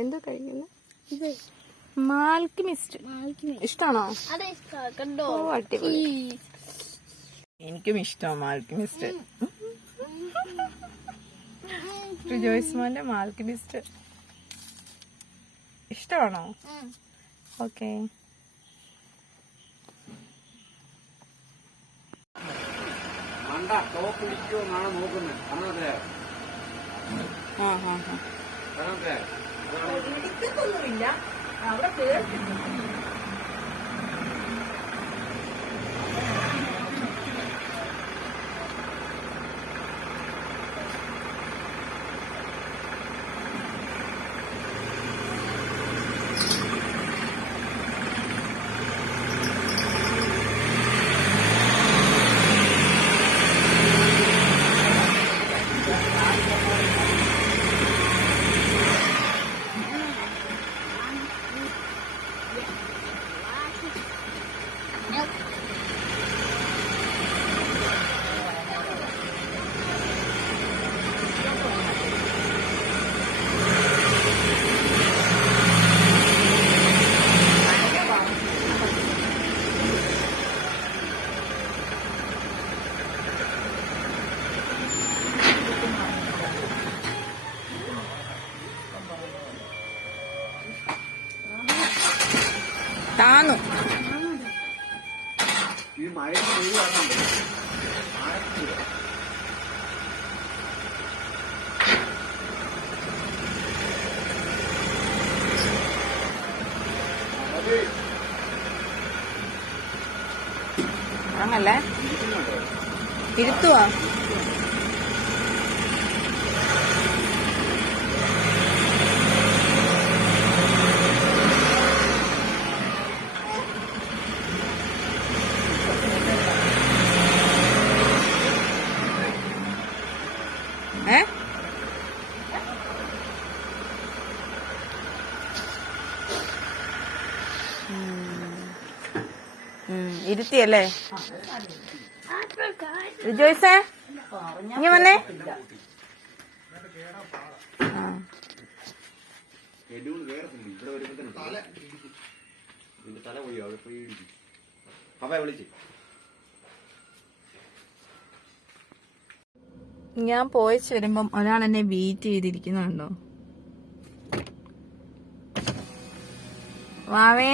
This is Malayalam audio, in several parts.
എന്തോ കഴിക്കുന്നു? മാൽക്കിമിസ്റ്റ് ഇഷ്ടാണോ? ഓ അടിപൊളി. എനിക്കും ഇഷ്ടമാണ് മാൽക്കിമിസ്റ്റ്. ജോയ്സ്മാന്റെ മാൽക്കിമിസ്റ്റ് ഇഷ്ടമാണോ? ഓക്കെ. ൊന്നുമില്ല അവിടെ കേട്ടിട്ടുണ്ട്. താന്നു ആണല്ലേ? ഇരുത്തുവാ? ഇരുത്തിയല്ലേ? ജോയ്സേ ഇനി വന്നേ. ഞാൻ പോയിച്ച് വരുമ്പം ഒരാൾ എന്നെ വെയിറ്റ് ചെയ്തിരിക്കുന്നുണ്ടോ? വാവേ,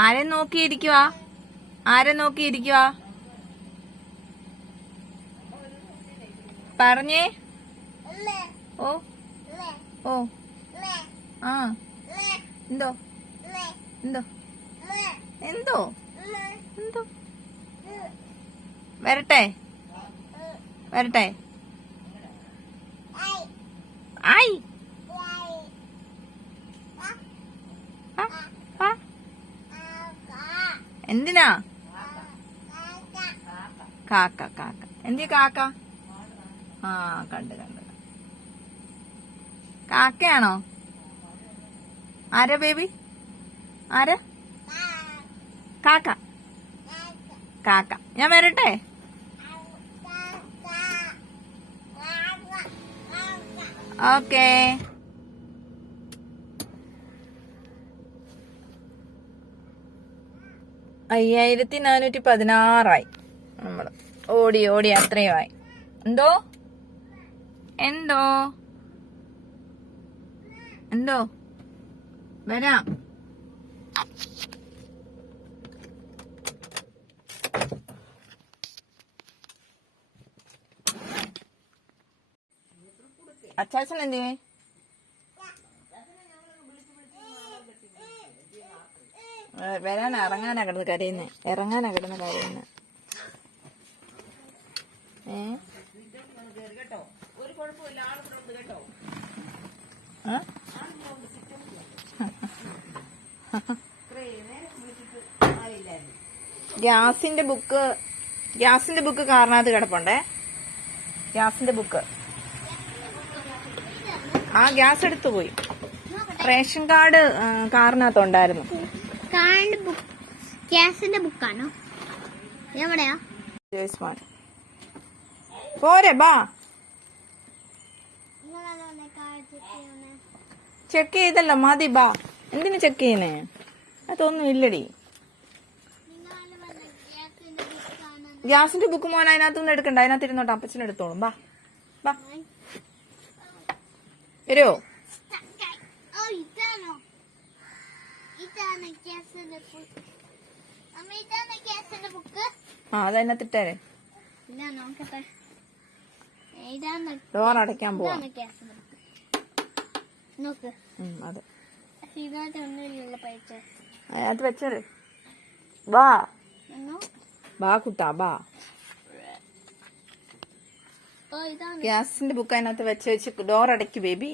ആരെ നോക്കിയിരിക്കുവാ? ആരെ നോക്കിയിരിക്കുവാ? പറഞ്ഞേ. ഓ ഓ ആ എന്തോ എന്തോ എന്തോ എന്തോ വരട്ടെ വരട്ടെ. ആയി എന്തിനാ? കാക്ക കാക്ക എന്തി കാക്ക? ആ കണ്ട് കണ്ട്. കാക്കയാണോ? ആരാ ബേബി? ആരാ? കാക്ക കാക്ക. ഞാൻ വരട്ടെ? ഓക്കേ. 5416 നമ്മള് ഓടി ഓടി അത്രയും ആയി. എന്തോ എന്തോ എന്തോ വരാം. അച്ചാച്ചൻ എന്തിയെ? വരാൻ ഇറങ്ങാനാ കിടന്ന് കരയുന്നേ. ഇറങ്ങാനാ കിടന്ന് കരയുന്നേ. ഗ്യാസിന്റെ ബുക്ക് കാറിനകത്ത് കിടപ്പുണ്ടേ. ഗ്യാസിന്റെ ബുക്ക് ആ ഗ്യാസ് എടുത്തു പോയി. റേഷൻ കാർഡ് കാറിനകത്തുണ്ടായിരുന്നു. ഗ്യാസിന്റെ ബുക്കാണോ? എവിടെയാ? പോരെ ബാ. ചെക്ക് ചെയ്തല്ലോ മതി ബാ. എന്തിനു ചെക്ക് ചെയ്യുന്നേ? അതൊന്നും ഇല്ലടി. ഗ്യാസിന്റെ ബുക്ക് മോൻ അതിനകത്തൊന്നും എടുക്കണ്ട, അതിനകത്ത് ഇരുന്നോട്ടെ, അപ്പച്ചനെ എടുത്തോളും. ബാ ബാ വരുവോ? ആ അതതിനകത്ത് ഇട്ടേരെ. ഡോർ അടയ്ക്കാൻ പോവാ. അതെ അതിനകത്ത് വെച്ചത്. വാ ബാ കുട്ടാ ബാ. ഗ്യാസിന്റെ ബുക്ക് അതിനകത്ത് വെച്ച് ഡോർ അടയ്ക്ക് ബേബി.